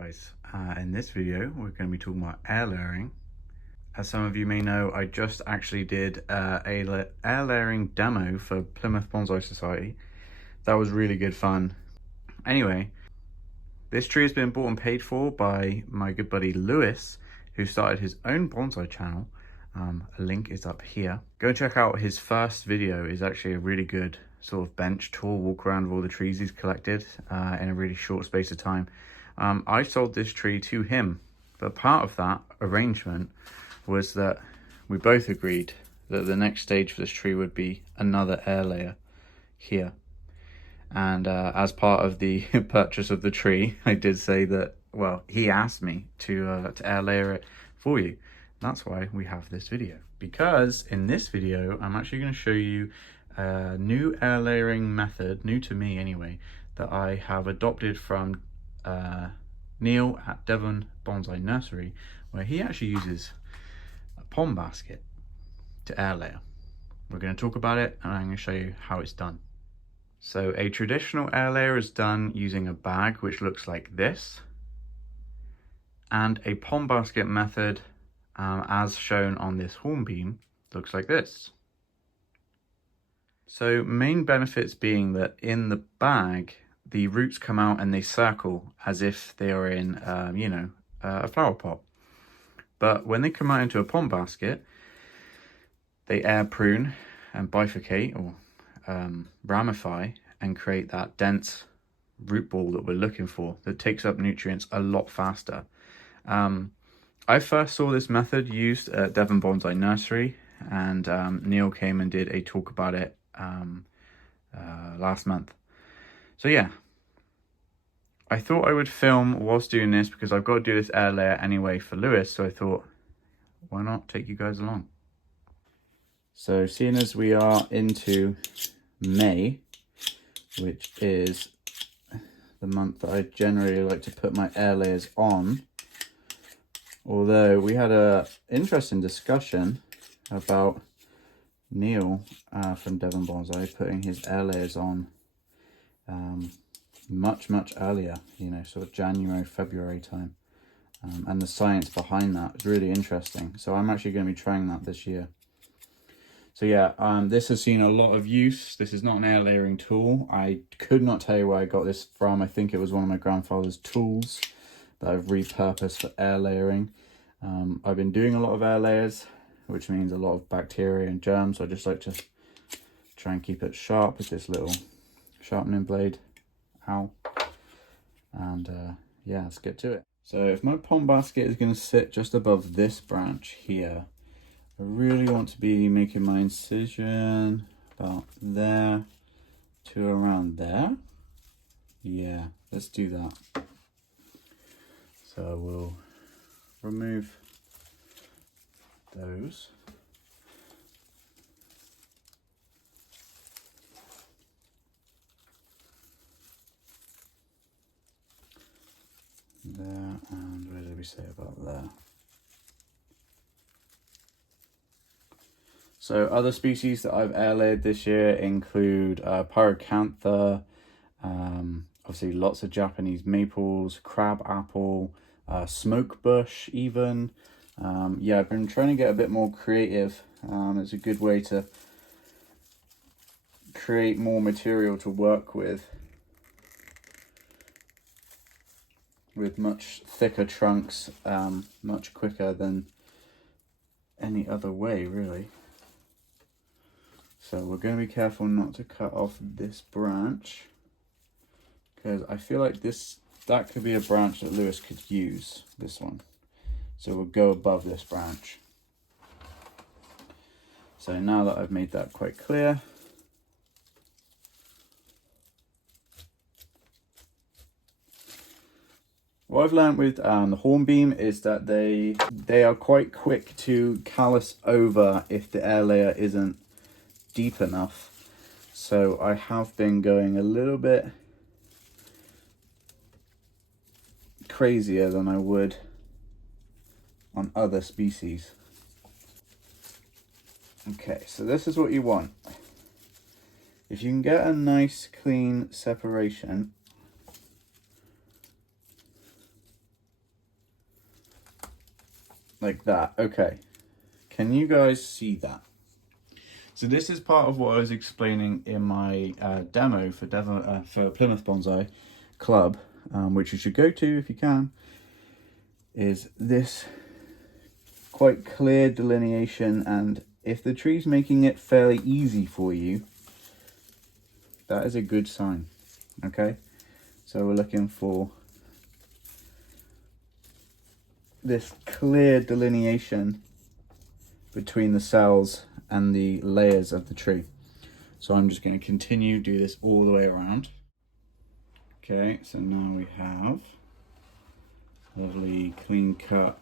Guys, in this video we're going to be talking about air layering. As some of you may know, I just actually did a air layering demo for Plymouth Bonsai Society. That was really good fun. Anyway, this tree has been bought and paid for by my good buddy Lewis, who started his own bonsai channel. A link is up here. Go check out his first video. Is actually a really good sort of bench tour walk around of all the trees he's collected in a really short space of time. I sold this tree to him, but part of that arrangement was that we both agreed that the next stage for this tree would be another air layer here. And as part of the purchase of the tree, I did say that, well, he asked me to air layer it for you. That's why we have this video, because in this video I'm actually going to show you a new air layering method, new to me anyway, that I have adopted from Neil at Devon Bonsai Nursery, where he actually uses a pond basket to air layer. We're going to talk about it and I'm going to show you how it's done. So a traditional air layer is done using a bag which looks like this, and a pond basket method as shown on this hornbeam looks like this. So main benefits being that in the bag the roots come out and they circle as if they are in a flower pot, but when they come out into a pond basket they air prune and bifurcate or ramify and create that dense root ball that we're looking for, that takes up nutrients a lot faster. I first saw this method used at Devon Bonsai Nursery, and Neil came and did a talk about it last month. So yeah, I thought I would film whilst doing this because I've got to do this air layer anyway for Lewis, so I thought, why not take you guys along? So seeing as we are into May, which is the month that I generally like to put my air layers on, although we had a interesting discussion about Neil from Devon Bonsai putting his air layers on much earlier, sort of January, February time, and the science behind that is really interesting. So I'm actually going to be trying that this year. So yeah, this has seen a lot of use. This is not an air layering tool. I could not tell you where I got this from. I think it was one of my grandfather's tools that I've repurposed for air layering. I've been doing a lot of air layers, which means a lot of bacteria and germs. So I just like to try and keep it sharp with this little sharpening blade. Ow. And yeah, let's get to it. So if my pond basket is going to sit just above this branch here, I really want to be making my incision about there to around there. Yeah, let's do that. So we'll remove those. There, and where did we say about there? So other species that I've air layered this year include pyracantha, obviously lots of Japanese maples, crab apple, smoke bush even. Yeah, I've been trying to get a bit more creative. It's a good way to create more material to work with much thicker trunks, much quicker than any other way really. So we're going to be careful not to cut off this branch, because I feel like that could be a branch that Lewis could use, this one. So we'll go above this branch. So now that I've made that quite clear, what I've learned with the hornbeam is that they are quite quick to callus over if the air layer isn't deep enough. So I have been going a little bit crazier than I would on other species. Okay, so this is what you want. If you can get a nice clean separation, like that. Okay, can you guys see that? So this is part of what I was explaining in my demo for Plymouth Bonsai Club, which you should go to if you can, is this quite clear delineation, and if the tree's making it fairly easy for you, that is a good sign. Okay, so we're looking for this clear delineation between the cells and the layers of the tree. So I'm just going to continue do this all the way around. Okay, so now we have lovely clean cut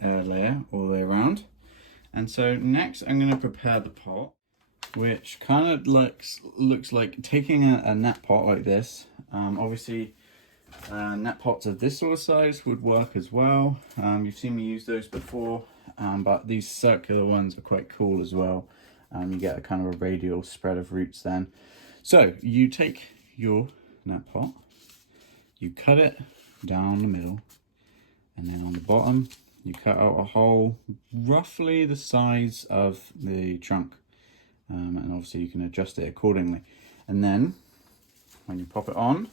air layer all the way around. And so next I'm going to prepare the pot, which kind of looks like taking a net pot like this. Obviously net pots of this sort of size would work as well. You've seen me use those before, but these circular ones are quite cool as well. You get a kind of a radial spread of roots then. So you take your net pot, you cut it down the middle, and then on the bottom you cut out a hole roughly the size of the trunk, and obviously you can adjust it accordingly. And then when you pop it on,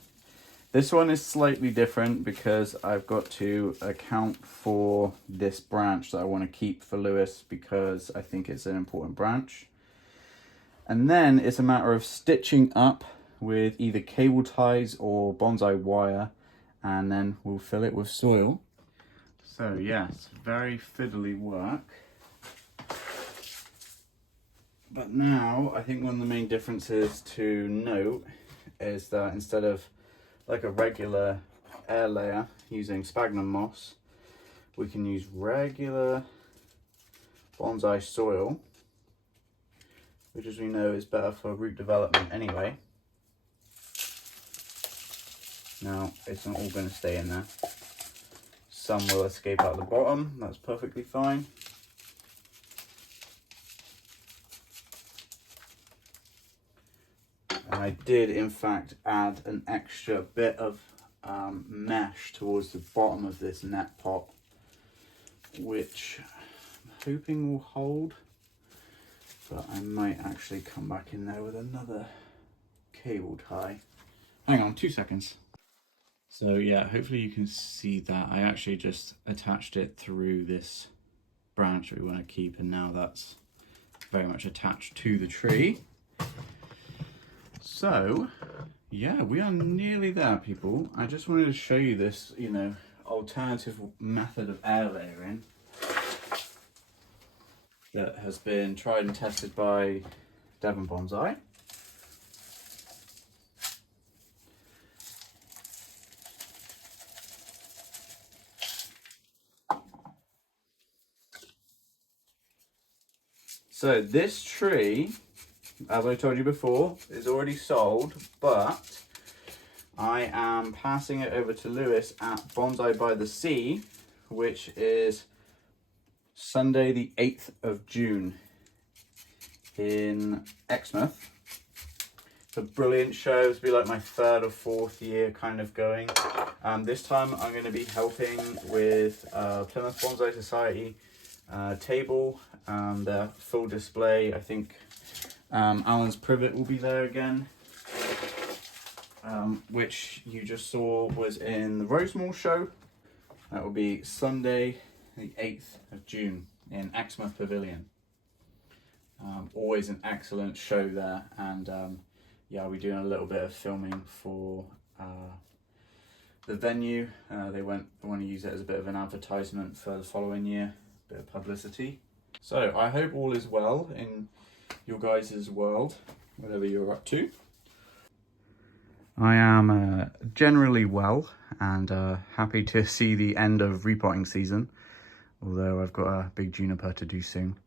this one is slightly different because I've got to account for this branch that I want to keep for Lewis because I think it's an important branch. And then it's a matter of stitching up with either cable ties or bonsai wire, and then we'll fill it with soil. So yes, very fiddly work. But now I think one of the main differences to note is that instead of like a regular air layer using sphagnum moss, we can use regular bonsai soil, which as we know is better for root development anyway. Now it's not all going to stay in there. Some will escape out the bottom, that's perfectly fine. And I did in fact add an extra bit of mesh towards the bottom of this net pot, which I'm hoping will hold, but I might actually come back in there with another cable tie. Hang on 2 seconds. So yeah, hopefully you can see that. I actually just attached it through this branch that we want to keep, and now that's very much attached to the tree. So yeah, we are nearly there, people. I just wanted to show you this, you know, alternative method of air layering that has been tried and tested by Devon Bonsai. So this tree, as I told you before, is already sold, but I am passing it over to Lewis at Bonsai by the Sea, which is Sunday the 8th of June in Exmouth. It's a brilliant show. It's be like my 3rd or 4th year kind of going. This time I'm going to be helping with Plymouth Bonsai Society table and their full display. I think Alan's privet will be there again, which you just saw was in the Rosemore show. That will be Sunday the 8th of June in Exmouth Pavilion. Always an excellent show there, and yeah, we're doing a little bit of filming for the venue. They want to use it as a bit of an advertisement for the following year, a bit of publicity. So I hope all is well in your guys' world, whatever you're up to. I am generally well and happy to see the end of repotting season, although I've got a big juniper to do soon.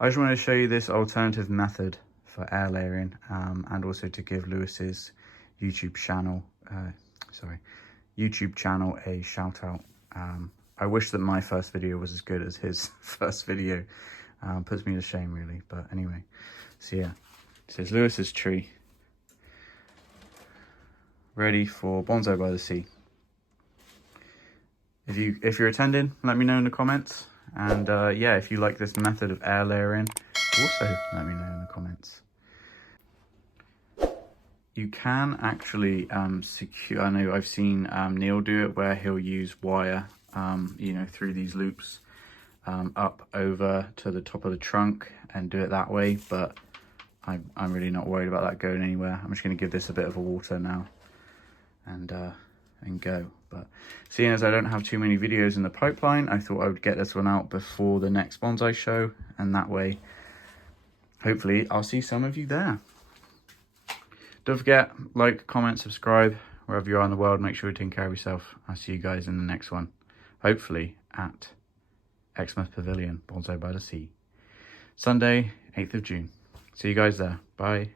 I just wanted to show you this alternative method for air layering, and also to give Lewis's YouTube channel a shout out. I wish that my first video was as good as his first video. Puts me to shame really, but anyway. So yeah, this is Lewis's tree, ready for Bonsai by the Sea. If you're attending, let me know in the comments. And yeah, if you like this method of air layering, also let me know in the comments. You can actually secure, I know I've seen Neil do it, where he'll use wire, you know, through these loops up over to the top of the trunk and do it that way, but I'm really not worried about that going anywhere. I'm just going to give this a bit of a water now and go. But seeing as I don't have too many videos in the pipeline, I thought I would get this one out before the next bonsai show, and that way hopefully I'll see some of you there. Don't forget, like, comment, subscribe wherever you are in the world. Make sure you're taking care of yourself. I'll see you guys in the next one, hopefully at Exmouth Pavilion, Bonsai by the Sea, Sunday 8th of June. See you guys there. Bye.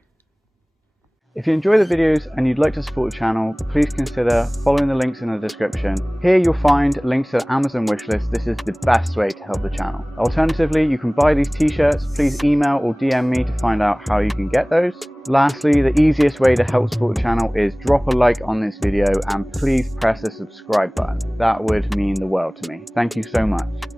If you enjoy the videos and you'd like to support the channel, please consider following the links in the description. Here you'll find links to the Amazon wishlist. This is the best way to help the channel. Alternatively, you can buy these t-shirts. Please email or DM me to find out how you can get those. Lastly, the easiest way to help support the channel is drop a like on this video and please press the subscribe button. That would mean the world to me. Thank you so much.